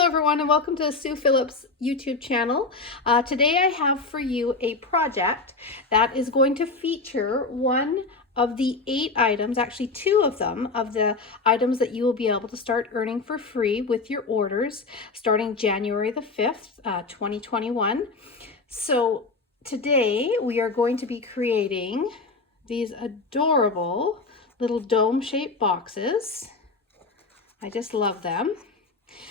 Hello everyone and welcome to Sue Phillips YouTube channel. Today I have for you a project that is going to feature one of the 8 items, actually 2 of them, of the items that you will be able to start earning for free with your orders starting January the 5th, 2021. So today we are going to be creating these adorable little dome-shaped boxes. I just love them.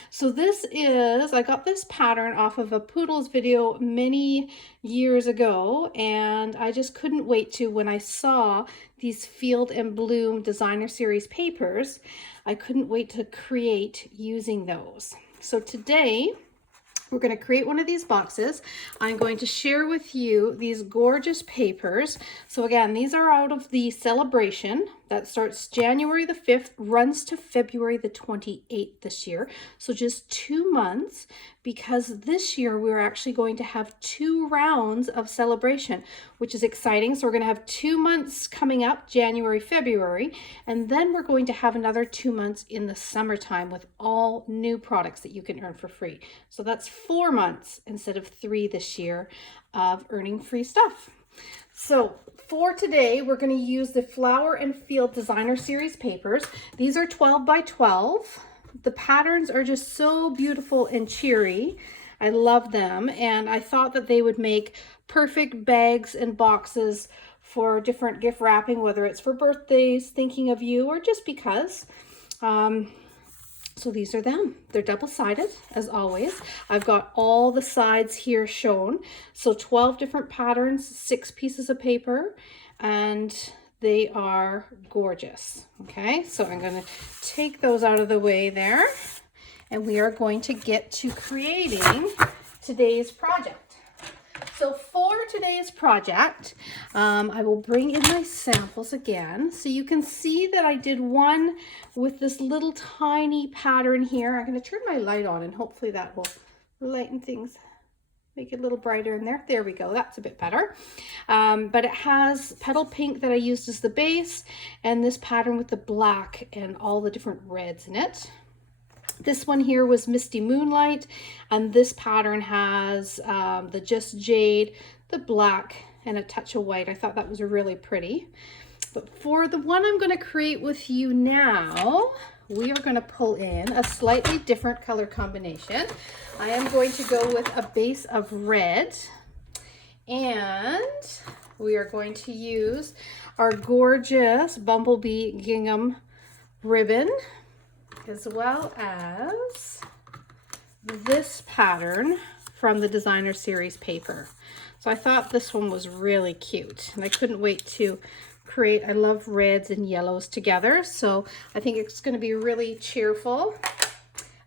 So this is, I got this pattern off of a Poodles video many years ago, and I just couldn't wait to, when I saw these Field and Bloom designer series papers, I couldn't wait to create using those. So today we're going to create one of these boxes. I'm going to share with you these gorgeous papers. So again, these are out of the Sale A Bration that starts January the 5th, runs to February the 28th this year. So just 2 months, because this year we're actually going to have 2 rounds of celebration, which is exciting. So we're going to have 2 months coming up, January, February, and then we're going to have another 2 months in the summertime with all new products that you can earn for free. So that's 4 months instead of 3 this year of earning free stuff. So for today, we're going to use the Flower and Field Designer Series papers. These are 12 by 12. The patterns are just so beautiful and cheery. I love them, and I thought that they would make perfect bags and boxes for different gift wrapping, whether it's for birthdays, thinking of you, or just because. So these are them. They're double-sided, as always. I've got all the sides here shown. So 12 different patterns, 6 pieces of paper, and they are gorgeous. Okay, so I'm going to take those out of the way there, and we are going to get to creating today's project. So for today's project, I will bring in my samples again. So you can see that I did one with this little tiny pattern here. I'm going to turn my light on and hopefully that will lighten things, make it a little brighter in there. There we go. That's a bit better. But it has petal pink that I used as the base, and this pattern with the black and all the different reds in it. This one here was Misty Moonlight, and this pattern has the Just Jade, the black, and a touch of white. I thought that was really pretty. But for the one I'm going to create with you now, we are going to pull in a slightly different color combination. I am going to go with a base of red, and we are going to use our gorgeous Bumblebee Gingham ribbon, as well as this pattern from the designer series paper. So I thought this one was really cute, and I couldn't wait to create. I love reds and yellows together, so I think it's going to be really cheerful.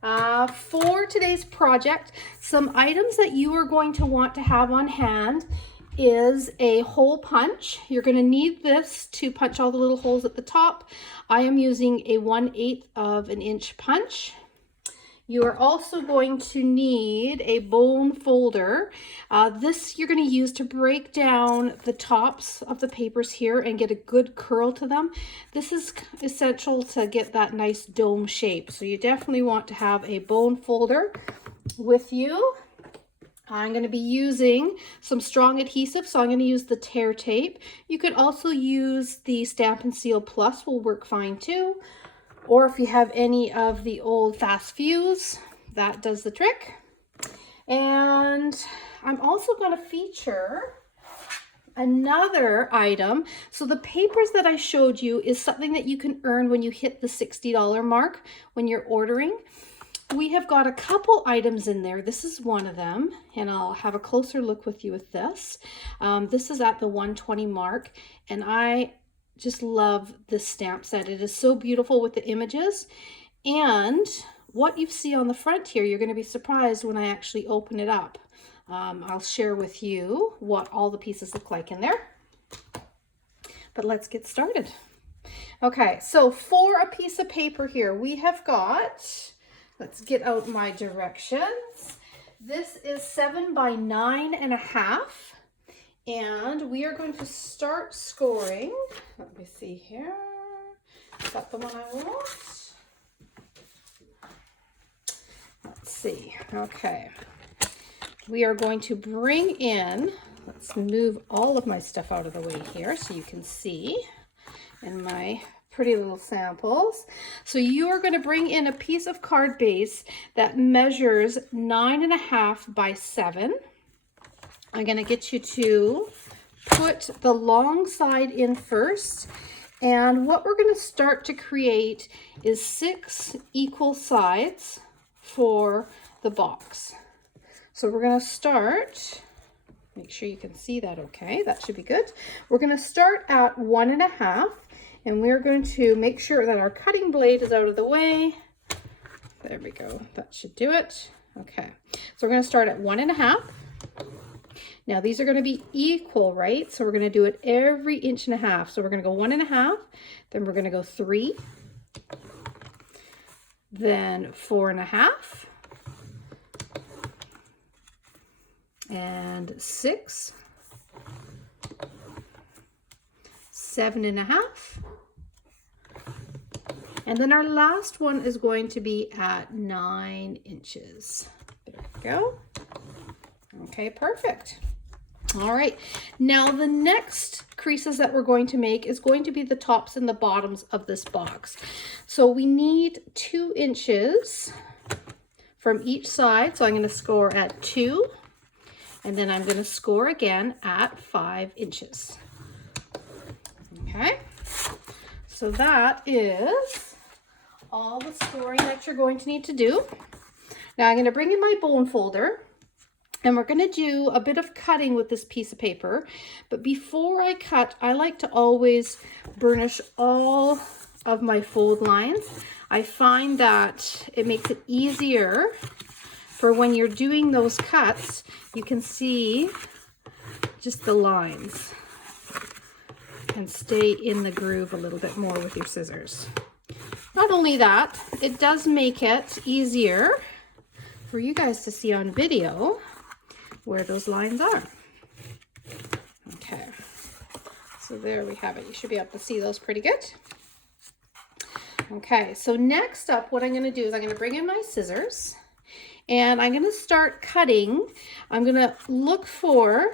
For today's project, some items that you are going to want to have on hand is a hole punch. You're going to need this to punch all the little holes at the top. I am using a 1/8 of an inch punch. You are also going to need a bone folder. This you're going to use to break down the tops of the papers here and get a good curl to them. This is essential to get that nice dome shape. So you definitely want to have a bone folder with you. I'm going to be using some strong adhesive, so I'm going to use the tear tape. You could also use the Stamp & Seal Plus, will work fine too. Or if you have any of the old Fast Fuse, that does the trick. And I'm also going to feature another item. So the papers that I showed you is something that you can earn when you hit the $60 mark when you're ordering. We have got a couple items in there. This is one of them, and I'll have a closer look with you with this. This is at the 120 mark, and I just love this stamp set. It is so beautiful with the images, and what you see on the front here, you're going to be surprised when I actually open it up. I'll share with you what all the pieces look like in there. But let's get started. Okay, so for a piece of paper here, we have got... Let's get out my directions. This is 7 by 9.5, and we are going to start scoring. Let me see here. Is that the one I want? Let's see. Okay. We are going to bring in, let's move all of my stuff out of the way here so you can see in my pretty little samples. So you are going to bring in a piece of card base that measures 9.5 by 7. I'm going to get you to put the long side in first. And what we're going to start to create is 6 equal sides for the box. So we're going to start, make sure you can see that okay, that should be good. We're going to start at 1.5, and we're going to make sure that our cutting blade is out of the way. There we go, that should do it. Okay, so we're going to start at 1.5. Now these are going to be equal, right? So we're going to do it every 1.5 inches. So we're going to go 1.5, then we're going to go 3, then 4.5, and 6, 7.5, and then our last one is going to be at 9 inches. There we go. Okay, perfect. All right, now the next creases that we're going to make is going to be the tops and the bottoms of this box. So we need 2 inches from each side. So I'm going to score at 2, and then I'm going to score again at 5 inches. Okay, so that is all the scoring that you're going to need to do. Now I'm going to bring in my bone folder, and we're going to do a bit of cutting with this piece of paper. But before I cut, I like to always burnish all of my fold lines. I find that it makes it easier for when you're doing those cuts, you can see just the lines and stay in the groove a little bit more with your scissors. Not only that, it does make it easier for you guys to see on video where those lines are. Okay, so there we have it. You should be able to see those pretty good. Okay, so next up, what I'm going to do is I'm going to bring in my scissors, and I'm going to start cutting. I'm going to look for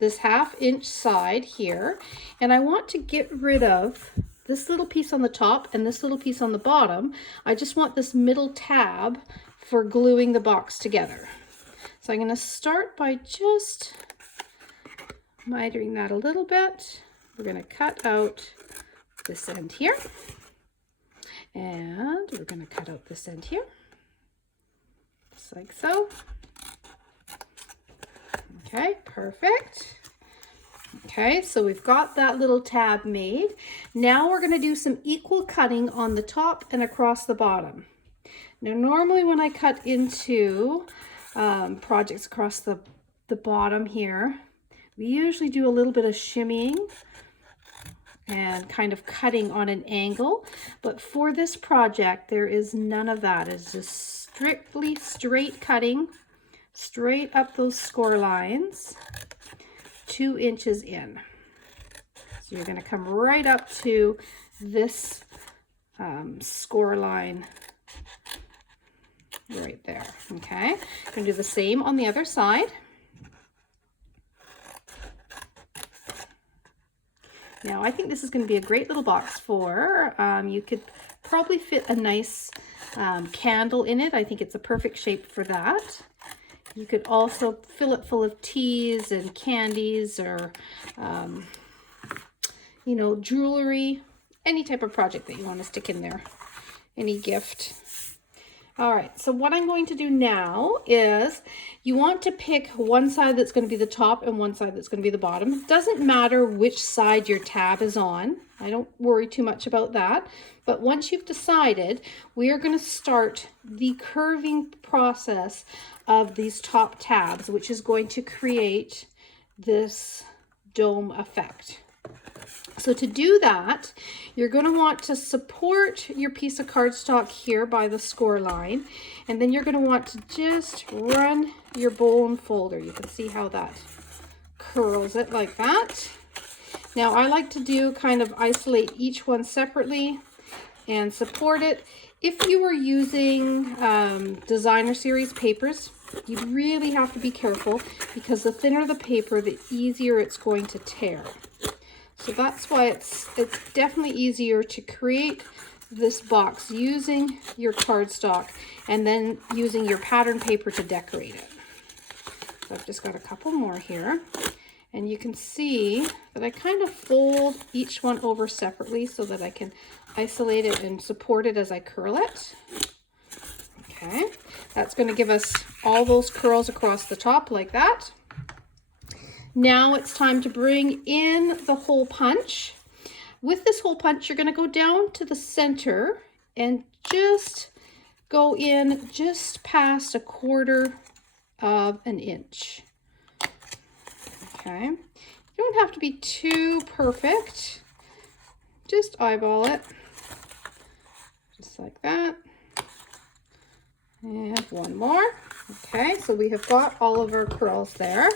this 1/2 inch side here, and I want to get rid of this little piece on the top and this little piece on the bottom. I just want this middle tab for gluing the box together. So I'm going to start by just mitering that a little bit. We're going to cut out this end here, and we're going to cut out this end here, just like so. Okay, perfect. Okay, so we've got that little tab made. Now we're going to do some equal cutting on the top and across the bottom. Now normally when I cut into projects across the bottom here, we usually do a little bit of shimmying and kind of cutting on an angle, but for this project there is none of that. It's just strictly straight cutting, straight up those score lines, 2 inches in. So you're going to come right up to this score line right there. Okay, I'm going to do the same on the other side. Now I think this is going to be a great little box for, you could probably fit a nice candle in it. I think it's a perfect shape for that. You could also fill it full of teas and candies, or you know, jewelry, any type of project that you want to stick in there, any gift. All right, so what I'm going to do now is you want to pick one side that's going to be the top and one side that's going to be the bottom. It doesn't matter which side your tab is on. I don't worry too much about that. But once you've decided, we are going to start the curving process of these top tabs, which is going to create this dome effect. So to do that, you're going to want to support your piece of cardstock here by the score line, and then you're going to want to just run your bone folder. You can see how that curls it like that. Now I like to do kind of isolate each one separately and support it. if you were using designer series papers, you really have to be careful because the thinner the paper, the easier it's going to tear. So that's why it's definitely easier to create this box using your cardstock and then using your pattern paper to decorate it. So I've just got a couple more here, and you can see that I kind of fold each one over separately so that I can isolate it and support it as I curl it. Okay, that's going to give us all those curls across the top like that. Now it's time to bring in the hole punch. With this hole punch, you're going to go down to the center and just go in just past 1/4 of an inch. Okay, you don't have to be too perfect. Just eyeball it, just like that. And one more. Okay, so we have got all of our curls there.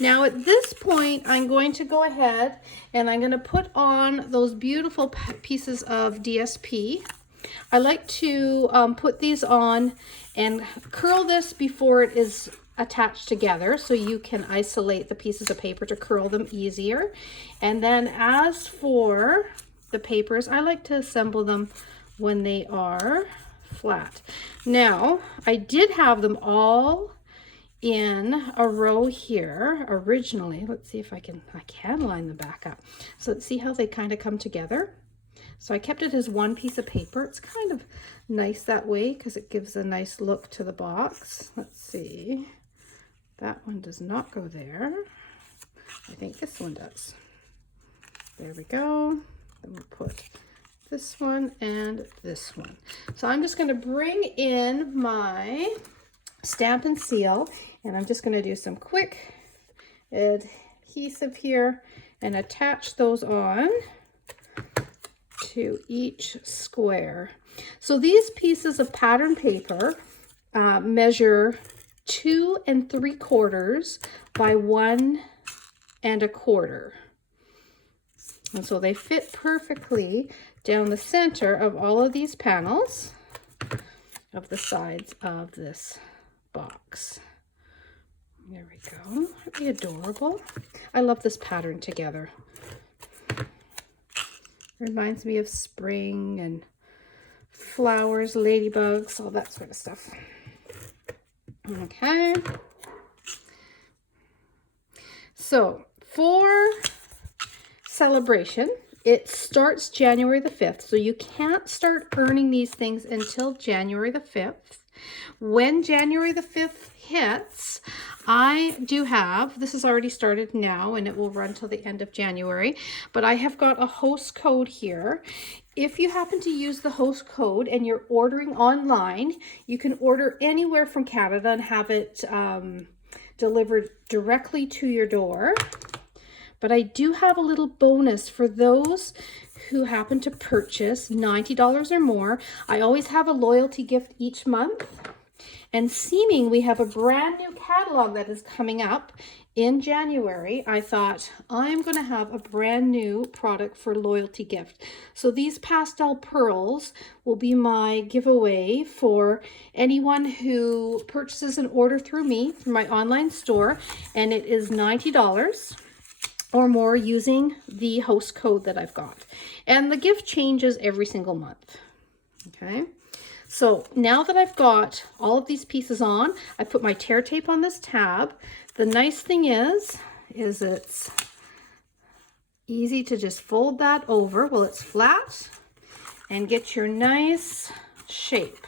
Now at this point, I'm going to go ahead and I'm going to put on those beautiful pieces of DSP. I like to put these on and curl this before it is attached together so you can isolate the pieces of paper to curl them easier. And then as for the papers, I like to assemble them when they are flat. Now, I did have them all in a row here originally. Let's see if I can line them back up. So let's see how they kind of come together. So I kept it as one piece of paper. It's kind of nice that way because it gives a nice look to the box. Let's see. That one does not go there. I think this one does. There we go. Then we'll put this one and this one. So I'm just going to bring in my Stamp and Seal, and I'm just going to do some quick adhesive here and attach those on to each square. So these pieces of pattern paper measure 2 3/4 by 1 1/4. And so they fit perfectly down the center of all of these panels of the sides of this box. There we go. Aren't they adorable? I love this pattern together. Reminds me of spring and flowers, ladybugs, all that sort of stuff. Okay. So for celebration, it starts January the 5th. So you can't start earning these things until January the 5th. When January the 5th hits, I do have, this has already started now and it will run till the end of January, but I have got a host code here. If you happen to use the host code and you're ordering online, you can order anywhere from Canada and have it delivered directly to your door. But I do have a little bonus for those who happen to purchase $90 or more. I always have a loyalty gift each month. And seeming we have a brand new catalog that is coming up in January, I thought I'm going to have a brand new product for loyalty gift. So these pastel pearls will be my giveaway for anyone who purchases an order through me, through my online store, and it is $90 or more using the host code that I've got. And the gift changes every single month. Okay. So now that I've got all of these pieces on, I put my tear tape on this tab. The nice thing is it's easy to just fold that over while it's flat and get your nice shape.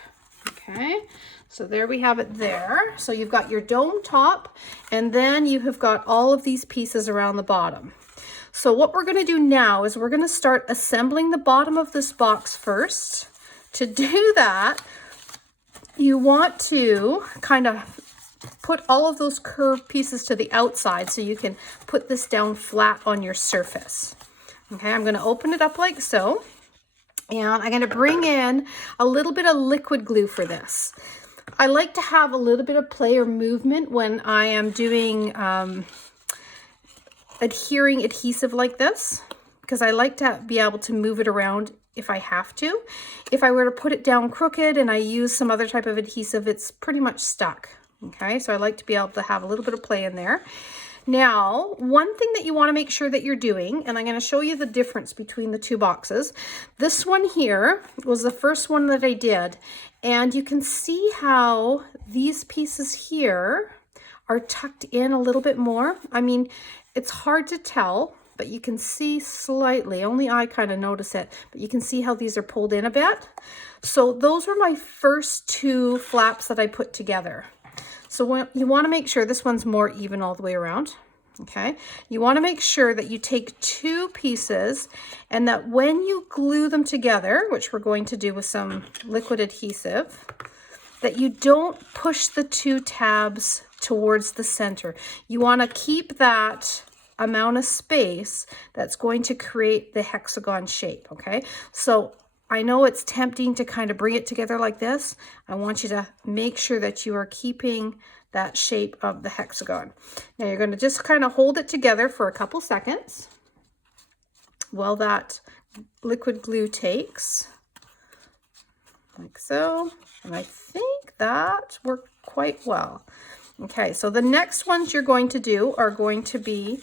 Okay, so there we have it there. So you've got your dome top, and then you have got all of these pieces around the bottom. So what we're going to do now is we're going to start assembling the bottom of this box first. To do that, you want to kind of put all of those curved pieces to the outside so you can put this down flat on your surface. Okay, I'm going to open it up like so, and I'm going to bring in a little bit of liquid glue for this. I like to have a little bit of play or movement when I am doing adhering adhesive like this, because I like to be able to move it around if I have to. If I were to put it down crooked and I use some other type of adhesive, it's pretty much stuck. Okay, so I like to be able to have a little bit of play in there. Now, one thing that you want to make sure that you're doing, and I'm going to show you the difference between the two boxes. This one here was the first one that I did, and you can see how these pieces here are tucked in a little bit more. I mean, it's hard to tell, but you can see slightly, only I kind of notice it, but you can see how these are pulled in a bit. So those were my first two flaps that I put together. So you want to make sure this one's more even all the way around. Okay, you want to make sure that you take two pieces and that when you glue them together, which we're going to do with some liquid adhesive, that you don't push the two tabs towards the center. You want to keep that amount of space that's going to create the hexagon shape. Okay, so I know it's tempting to kind of bring it together like this. I want you to make sure that you are keeping that shape of the hexagon. Now you're going to just kind of hold it together for a couple seconds while that liquid glue takes, like so. And I think that worked quite well. Okay, so the next ones you're going to do are going to be,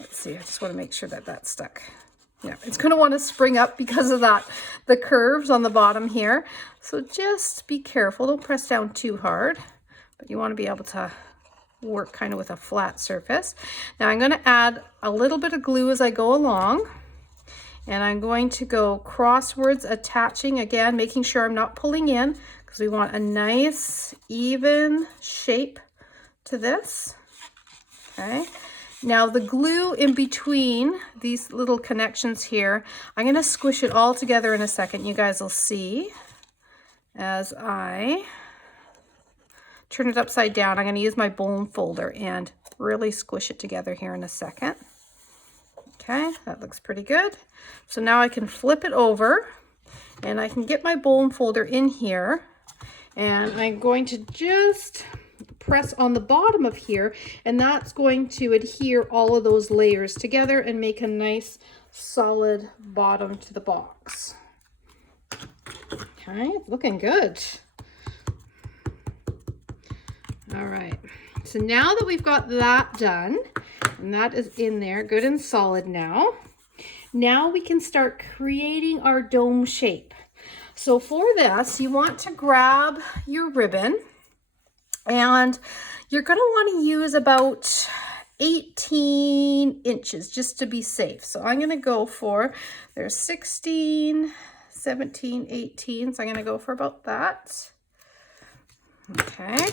let's see, I just want to make sure that that's stuck. Yeah, it's going to want to spring up because of that, the curves on the bottom here. So just be careful, don't press down too hard, but you want to be able to work kind of with a flat surface. Now I'm going to add a little bit of glue as I go along, and I'm going to go crosswards, attaching again, making sure I'm not pulling in, because we want a nice even shape to this. Okay. Now the glue in between these little connections here, I'm going to squish it all together in a second. You guys will see as I turn it upside down. I'm going to use my bone folder and really squish it together here in a second. Okay, that looks pretty good. So now I can flip it over and I can get my bone folder in here, and I'm going to just press on the bottom of here, and that's going to adhere all of those layers together and make a nice solid bottom to the box. Okay, it's looking good. All right, so now that we've got that done, and that is in there good and solid now we can start creating our dome shape. So for this, you want to grab your ribbon, and you're going to want to use about 18 inches just to be safe. So I'm going to go for, there's 16, 17, 18. So I'm going to go for about that. Okay.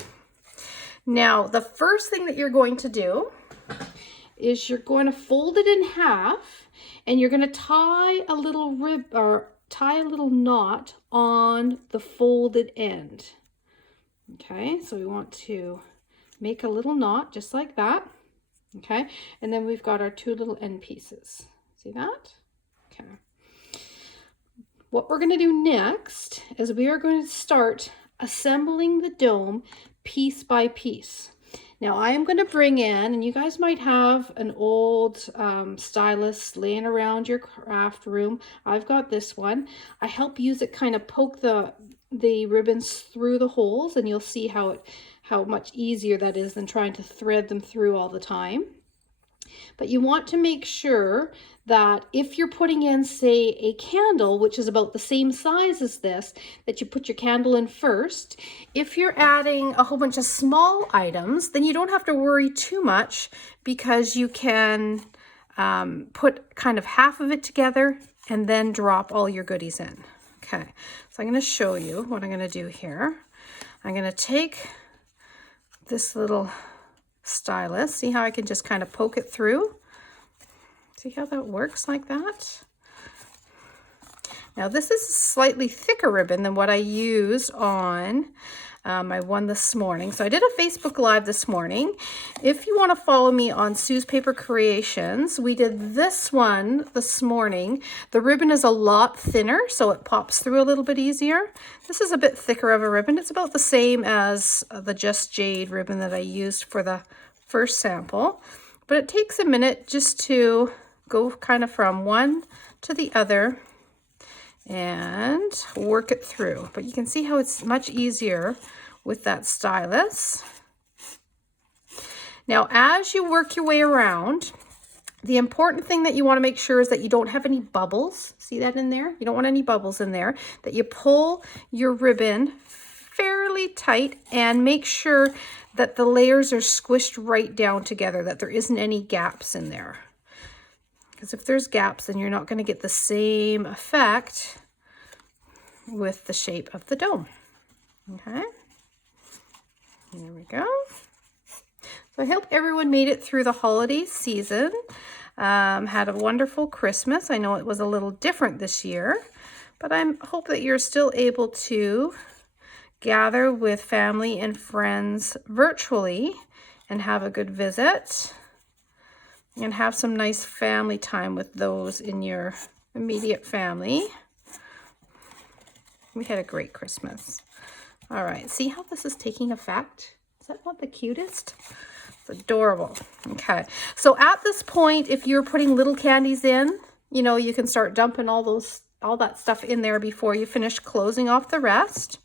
Now, the first thing that you're going to do is you're going to fold it in half, and you're going to tie a little tie a little knot on the folded end. Okay, so we want to make a little knot just like that. Okay, and then we've got our two little end pieces. See that? Okay. What we're going to do next is we are going to start assembling the dome piece by piece. Now I am going to bring in, and you guys might have an old stylus laying around your craft room. I've got this one. I help use it, kind of poke the ribbons through the holes, and you'll see how much easier that is than trying to thread them through all the time. But you want to make sure that if you're putting in, say, a candle, which is about the same size as this, that you put your candle in first. If you're adding a whole bunch of small items, then you don't have to worry too much, because you can put kind of half of it together and then drop all your goodies in. Okay, so I'm going to show you what I'm going to do here. I'm going to take this little stylus. See how I can just kind of poke it through? See how that works like that? Now this is a slightly thicker ribbon than what I used on my one this morning. So I did a Facebook Live this morning. If you want to follow me on Sue's Paper Creations, we did this one this morning. The ribbon is a lot thinner, so it pops through a little bit easier. This is a bit thicker of a ribbon. It's about the same as the Just Jade ribbon that I used for the first sample, but it takes a minute just to go kind of from one to the other and work it through. But you can see how it's much easier with that stylus. Now, as you work your way around, the important thing that you want to make sure is that you don't have any bubbles. See that in there? You don't want any bubbles in there. That you pull your ribbon fairly tight and make sure that the layers are squished right down together, that there isn't any gaps in there. Because if there's gaps, then you're not going to get the same effect with the shape of the dome. Okay, there we go. So I hope everyone made it through the holiday season, had a wonderful Christmas. I know it was a little different this year, but I hope that you're still able to gather with family and friends virtually and have a good visit and have some nice family time with those in your immediate family. We had a great Christmas. All right, see how this is taking effect? Is that not the cutest? It's adorable. Okay, so at this point, if you're putting little candies in, you know, you can start dumping all that stuff in there before you finish closing off the rest.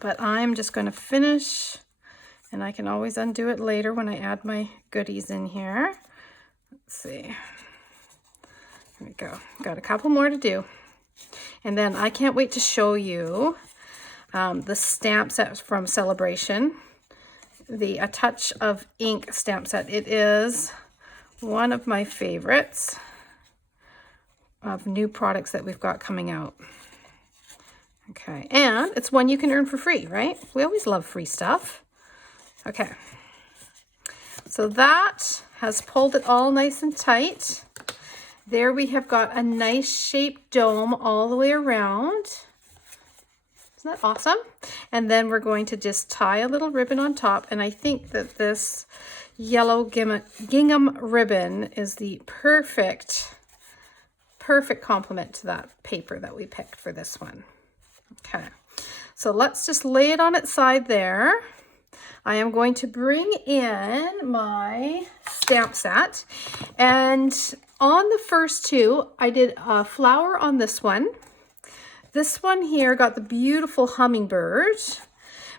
But I'm just going to finish, and I can always undo it later when I add my goodies in here. Let's see. There we go. Got a couple more to do. And then I can't wait to show you the stamp set from Sale A Bration. The A Touch of Ink stamp set. It is one of my favorites of new products that we've got coming out. Okay, and it's one you can earn for free, right? We always love free stuff. Okay, so that has pulled it all nice and tight. There we have got a nice shaped dome all the way around. Isn't that awesome? And then we're going to just tie a little ribbon on top. And I think that this yellow gingham ribbon is the perfect complement to that paper that we picked for this one. Okay, so let's just lay it on its side there. I am going to bring in my stamp set. And on the first two, I did a flower on this one. This one here got the beautiful hummingbird,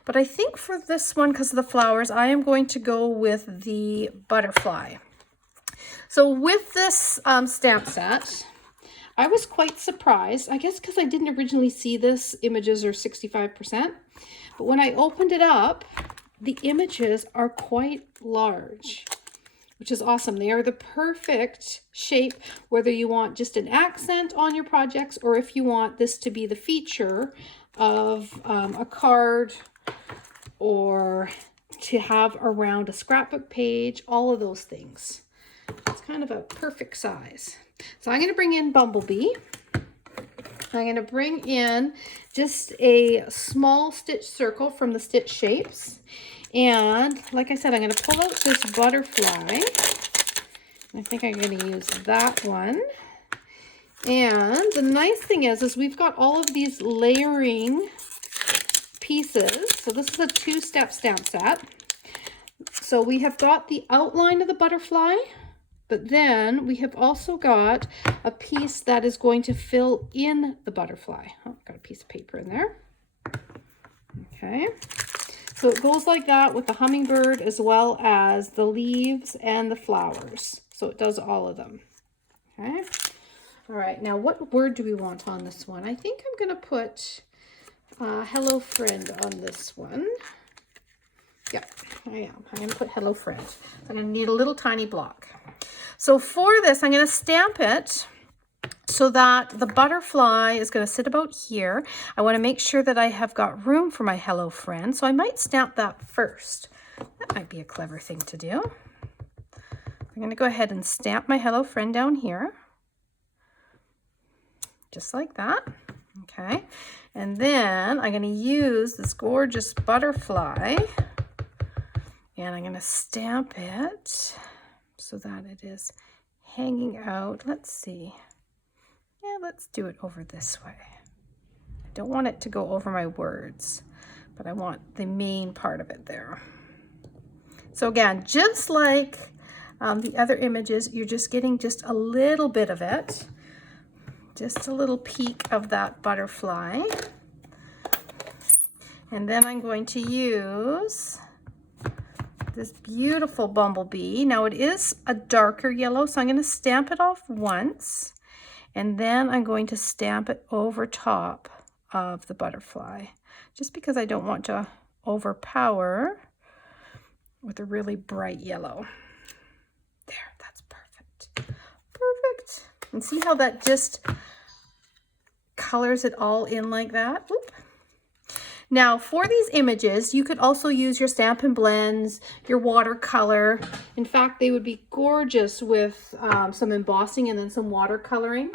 but I think for this one, because of the flowers, I am going to go with the butterfly. So with this stamp set, I was quite surprised, I guess because I didn't originally see this, images are 65%, but when I opened it up, the images are quite large, which is awesome. They are the perfect shape, whether you want just an accent on your projects or if you want this to be the feature of a card or to have around a scrapbook page, all of those things. It's kind of a perfect size. So I'm going to bring in Bumblebee. I'm going to bring in just a small stitch circle from the Stitch Shapes. And like I said, I'm going to pull out this butterfly. I think I'm going to use that one. And the nice thing is we've got all of these layering pieces. So this is a 2-step stamp set. So we have got the outline of the butterfly, but then we have also got a piece that is going to fill in the butterfly. Oh, got a piece of paper in there. Okay. So it goes like that with the hummingbird as well as the leaves and the flowers. So it does all of them. Okay. All right. Now, what word do we want on this one? I think I'm going to put Hello Friend on this one. Yeah, I am. I'm going to put Hello Friend. I'm going to need a little tiny block. So for this, I'm going to stamp it so that the butterfly is going to sit about here. I want to make sure that I have got room for my Hello Friend, so I might stamp that first. That might be a clever thing to do. I'm going to go ahead and stamp my Hello Friend down here. Just like that. Okay. And then I'm going to use this gorgeous butterfly and I'm going to stamp it so that it is hanging out. Let's see. Yeah, let's do it over this way. I don't want it to go over my words, but I want the main part of it there. So again, just like the other images, you're just getting just a little bit of it, Just a little peek of that butterfly. And then I'm going to use this beautiful bumblebee. Now it is a darker yellow, so I'm going to stamp it off once, and then I'm going to stamp it over top of the butterfly, just because I don't want to overpower with a really bright yellow. There, that's perfect. Perfect. And see how that just colors it all in like that? Oop. Now for these images, you could also use your Stampin' Blends, your watercolor. In fact, they would be gorgeous with some embossing and then some watercoloring.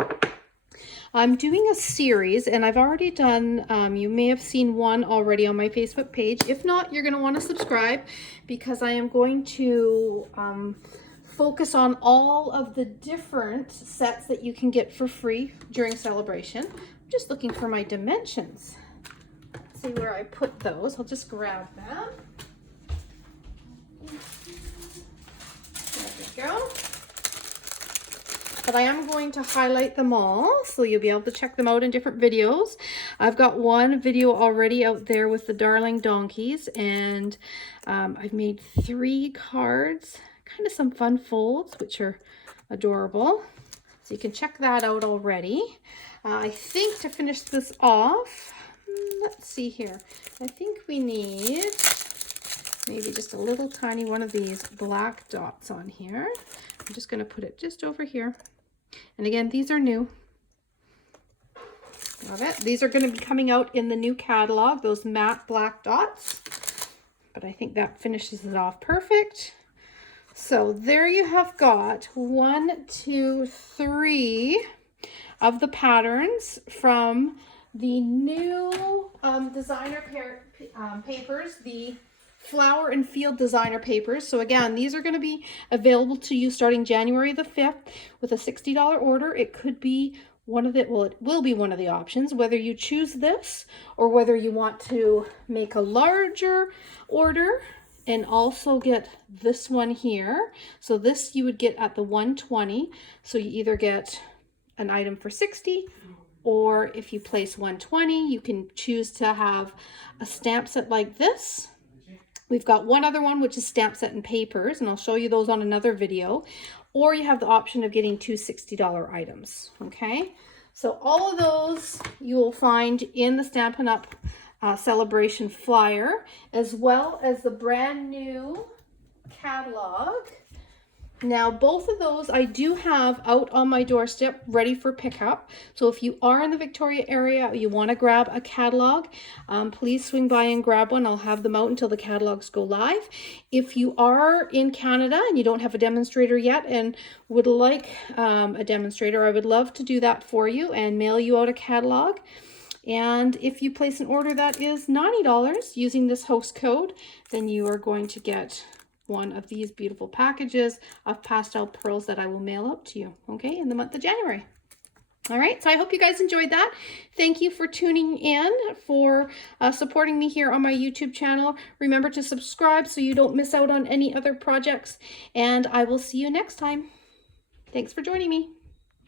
I'm doing a series, and I've already done, you may have seen one already on my Facebook page. If not, you're going to want to subscribe, because I am going to focus on all of the different sets that you can get for free during celebration. I'm just looking for my dimensions. See where I put those. I'll just grab them. There we go. But I am going to highlight them all, so you'll be able to check them out in different videos. I've got one video already out there with the darling donkeys, and I've made 3 cards, kind of some fun folds, which are adorable. So you can check that out already. I think to finish this off, let's see here. I think we need maybe just a little tiny one of these black dots on here. I'm just going to put it just over here. And again, these are new. Love it. These are going to be coming out in the new catalog, those matte black dots. But I think that finishes it off perfect. So there you have got 1, 2, 3 of the patterns from the new designer papers, the Flower and Field designer papers. So again, these are going to be available to you starting January the 5th with a $60 order. It could be one of the, well, it will be one of the options, whether you choose this or whether you want to make a larger order and also get this one here. So this you would get at the 120. So you either get an item for 60, or if you place 120, you can choose to have a stamp set like this. We've got one other one, which is stamp set and papers, and I'll show you those on another video. Or you have the option of getting 2 $60 items, okay? So all of those you will find in the Stampin' Up! Celebration flyer, as well as the brand new catalog. Now, both of those I do have out on my doorstep ready for pickup. So if you are in the Victoria area, you want to grab a catalog, please swing by and grab one. I'll have them out until the catalogs go live. If you are in Canada and you don't have a demonstrator yet and would like a demonstrator, I would love to do that for you and mail you out a catalog. And if you place an order that is $90 using this host code, then you are going to get one of these beautiful packages of pastel pearls that I will mail out to you, okay, in the month of January. All right, so I hope you guys enjoyed that. Thank you for tuning in, for supporting me here on my YouTube channel. Remember to subscribe so you don't miss out on any other projects, and I will see you next time. Thanks for joining me.